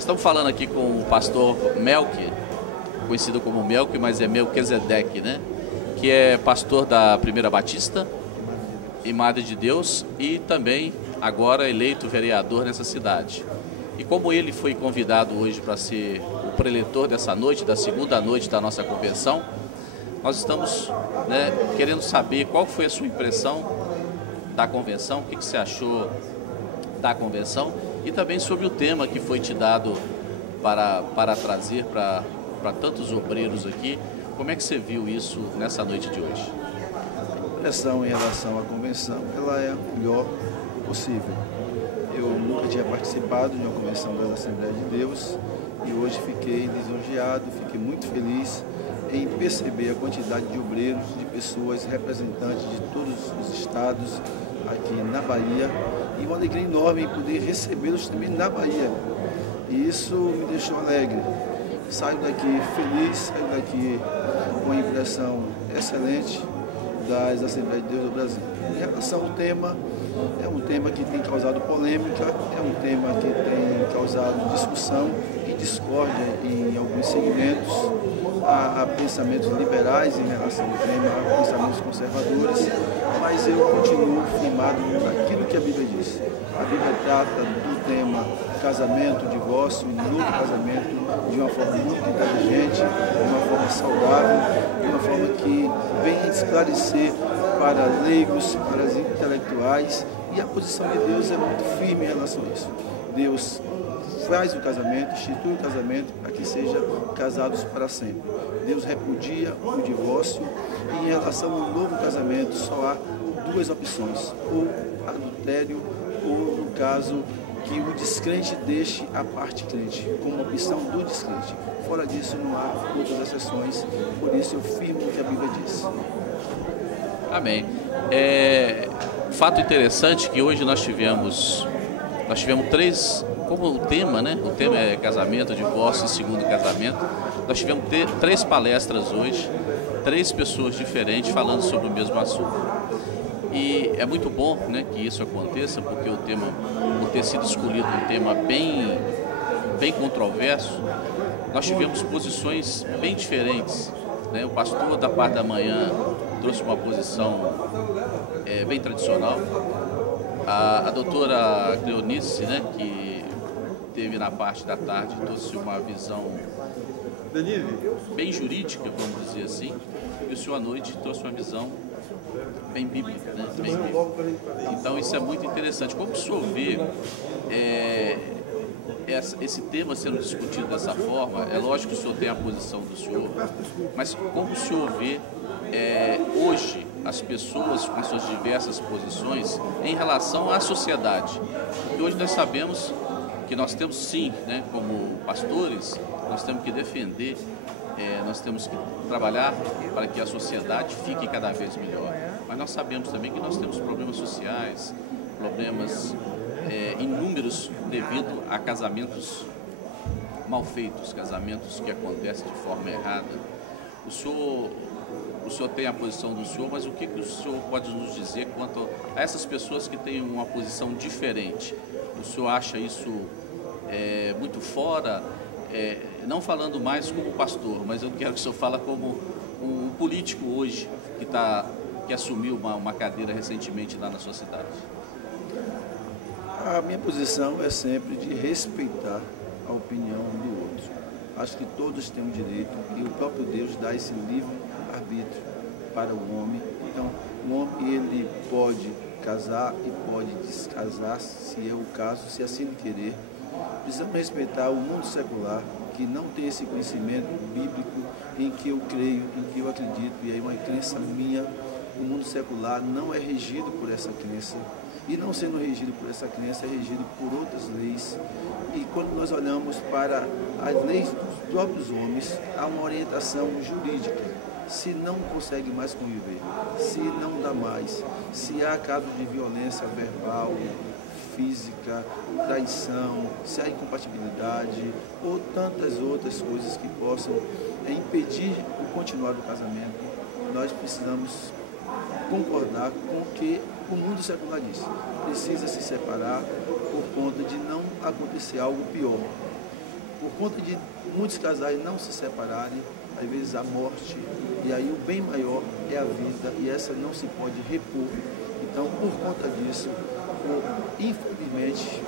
Nós estamos falando aqui com o pastor Melqui, conhecido como Melqui, mas é Melquisedeque, né? Que é pastor da Primeira Batista e Madre de Deus e também agora eleito vereador nessa cidade. E como ele foi convidado hoje para ser o preletor dessa noite, da segunda noite da nossa convenção, nós estamos, né, querendo saber qual foi a sua impressão da convenção, o que você achou da convenção e também sobre o tema que foi te dado para trazer para tantos obreiros aqui. Como é que você viu isso nessa noite de hoje? A impressão em relação à convenção, ela é a melhor possível. Eu nunca tinha participado de uma convenção da Assembleia de Deus e hoje fiquei lisonjeado, fiquei muito feliz em perceber a quantidade de obreiros, de pessoas representantes de todos os estados aqui na Bahia e uma alegria enorme em poder recebê-los também na Bahia. E isso me deixou alegre. Saio daqui feliz, saio daqui com uma impressão excelente das Assembleias de Deus do Brasil. Em relação ao tema, é um tema que tem causado polêmica, é um tema que tem causado discussão e discórdia em alguns segmentos. Há pensamentos liberais em relação ao tema, há pensamentos conservadores, mas eu continuo firmado naquilo que a Bíblia diz. A Bíblia trata do tema casamento, divórcio e novo casamento de uma forma muito inteligente, de uma forma saudável, de uma forma que vem esclarecer para leigos, para os intelectuais, e a posição de Deus é muito firme em relação a isso. Deus faz o casamento, institui o casamento para que sejam casados para sempre. Deus repudia o divórcio e em relação ao novo casamento só há duas opções, ou adultério ou, no caso, que o descrente deixe a parte crente, como opção do descrente. Fora disso não há outras exceções, por isso eu firmo o que a Bíblia diz. Amém. Fato interessante que hoje nós tivemos três, como o tema, né? O tema é casamento, divórcio e segundo casamento. Nós tivemos três palestras hoje, três pessoas diferentes falando sobre o mesmo assunto. E é muito bom, né, que isso aconteça, porque o tema, por ter sido escolhido um tema bem controverso, nós tivemos posições bem diferentes, né? O pastor da parte da manhã trouxe uma posição bem tradicional. A doutora Cleonice, né, que teve na parte da tarde, trouxe uma visão bem jurídica, vamos dizer assim, e o senhor à noite trouxe uma visão bem bíblica, né? Bem bíblica. Então isso é muito interessante. Como o senhor vê esse tema sendo discutido dessa forma? É lógico que o senhor tem a posição do senhor, mas como o senhor vê hoje as pessoas com suas diversas posições em relação à sociedade? Porque hoje nós sabemos que nós temos sim, né, como pastores, nós temos que defender, nós temos que trabalhar para que a sociedade fique cada vez melhor. Mas nós sabemos também que nós temos problemas sociais, problemas inúmeros devido a casamentos mal feitos, casamentos que acontecem de forma errada. O senhor tem a posição do senhor, mas o que o senhor pode nos dizer quanto a essas pessoas que têm uma posição diferente? O senhor acha isso muito fora? Não falando mais como pastor, mas eu quero que o senhor fale como um político hoje que assumiu uma cadeira recentemente lá na sua cidade. A minha posição é sempre de respeitar a opinião do outro. Acho que todos têm o direito e o próprio Deus dá esse livre-arbítrio para o homem. Então, o homem ele pode casar e pode descasar, se é o caso, se assim ele querer. Precisamos respeitar o mundo secular, que não tem esse conhecimento bíblico em que eu creio, em que eu acredito, e aí uma crença minha. O mundo secular não é regido por essa crença, e não sendo regido por essa crença, é regido por outras leis. E quando nós olhamos para as leis dos próprios homens, há uma orientação jurídica. Se não consegue mais conviver, se não dá mais, se há casos de violência verbal, física, traição, se há incompatibilidade ou tantas outras coisas que possam impedir o continuar do casamento, nós precisamos concordar com o que o mundo secular diz. Precisa se separar por conta de não acontecer algo pior. por conta de muitos casais não se separarem, às vezes a morte, e aí o bem maior é a vida, e essa não se pode repor. Então, por conta disso, infelizmente,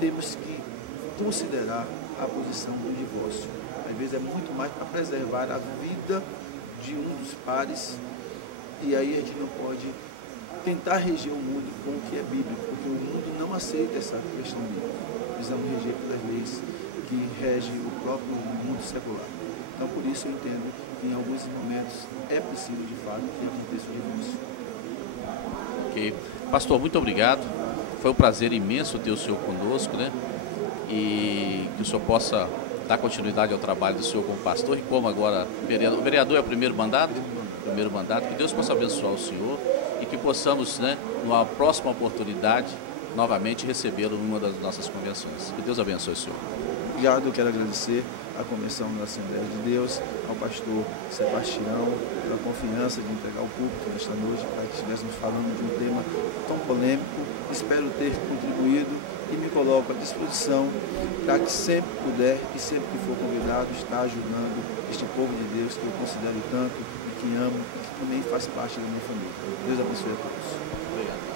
temos que considerar a posição do divórcio. Às vezes é muito mais para preservar a vida de um dos pares, e aí a gente não pode tentar reger o mundo com o que é bíblico, porque o mundo não aceita essa questão bíblica. Precisamos reger pelas leis que regem o próprio mundo secular. Então, por isso eu entendo que em alguns momentos é preciso, de fato, que aconteça o divórcio. Ok. Pastor, muito obrigado. Foi um prazer imenso ter o senhor conosco, né? E que o senhor possa dar continuidade ao trabalho do senhor como pastor e como agora vereador. O vereador é o primeiro mandato? Primeiro mandato. Que Deus possa abençoar o senhor e que possamos, né, numa próxima oportunidade, novamente recebê-lo numa das nossas convenções. Que Deus abençoe o senhor. Obrigado, eu quero agradecer à Convenção da Assembleia de Deus, ao pastor Sebastião, pela confiança de entregar o púlpito nesta noite para que estivéssemos falando de um tema tão polêmico. Espero ter contribuído e me coloco à disposição para que sempre puder e sempre que for convidado estar ajudando este povo de Deus que eu considero tanto e que amo e que também faz parte da minha família. Deus abençoe a todos. Obrigado.